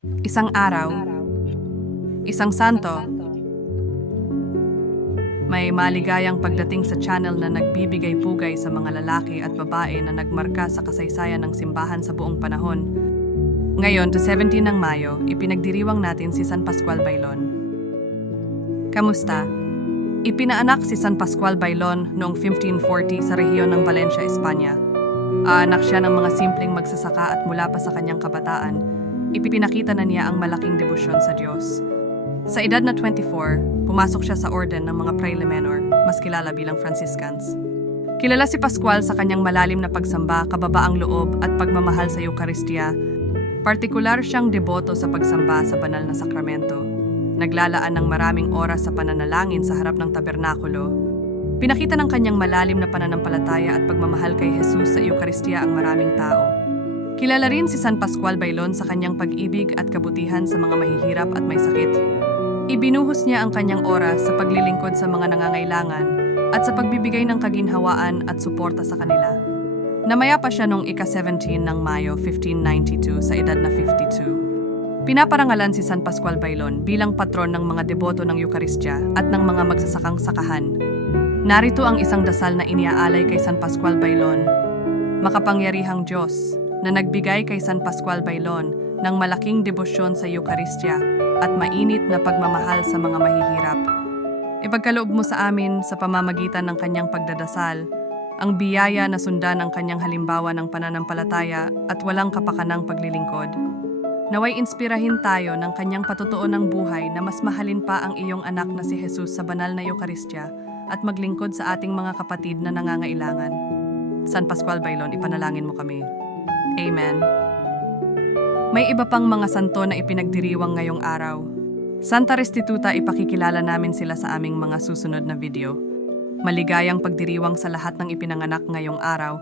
Isang araw, isang santo, may maligayang pagdating sa channel na nagbibigay pugay sa mga lalaki at babae na nagmarka sa kasaysayan ng simbahan sa buong panahon. Ngayon, to 17 ng Mayo, ipinagdiriwang natin si San Pascual Bailon. Kamusta? Ipinaanak si San Pascual Bailon noong 1540 sa rehiyon ng Valencia, Espanya. Anak siya ng mga simpleng magsasaka at mula pa sa kanyang kabataan, ipinakita na niya ang malaking debosyon sa Diyos. Sa edad na 24, pumasok siya sa orden ng mga Menor, mas kilala bilang Franciscans. Kilala si Pascual sa kanyang malalim na pagsamba, kababaang loob at pagmamahal sa Eukaristiya. Partikular siyang deboto sa pagsamba sa banal na sakramento. Naglalaan ng maraming oras sa pananalangin sa harap ng tabernakulo. Pinakita ng kanyang malalim na pananampalataya at pagmamahal kay Jesus sa Eukaristiya ang maraming tao. Kilala rin si San Pascual Bailon sa kanyang pag-ibig at kabutihan sa mga mahihirap at may sakit. Ibinuhos niya ang kanyang oras sa paglilingkod sa mga nangangailangan at sa pagbibigay ng kaginhawaan at suporta sa kanila. Namaya pa siya noong ika-17 ng Mayo 1592 sa edad na 52. Pinaparangalan si San Pascual Bailon bilang patron ng mga deboto ng Eukaristya at ng mga magsasakang sakahan. Narito ang isang dasal na iniaalay kay San Pascual Bailon. Makapangyarihang Diyos na nagbigay kay San Pascual Bailon ng malaking debosyon sa Eukaristya at mainit na pagmamahal sa mga mahihirap. Ipagkaloob mo sa amin sa pamamagitan ng kanyang pagdadasal, ang biyaya na sundan ang kanyang halimbawa ng pananampalataya at walang kapakanang paglilingkod. Naway inspirahin tayo ng kanyang patutuo ng buhay na mas mahalin pa ang iyong anak na si Jesus sa banal na Eukaristya at maglingkod sa ating mga kapatid na nangangailangan. San Pascual Bailon, ipanalangin mo kami. Amen. May iba pang mga santo na ipinagdiriwang ngayong araw. Santa Restituta ipakikilala namin sila sa aming mga susunod na video. Maligayang pagdiriwang sa lahat ng ipinanganak ngayong araw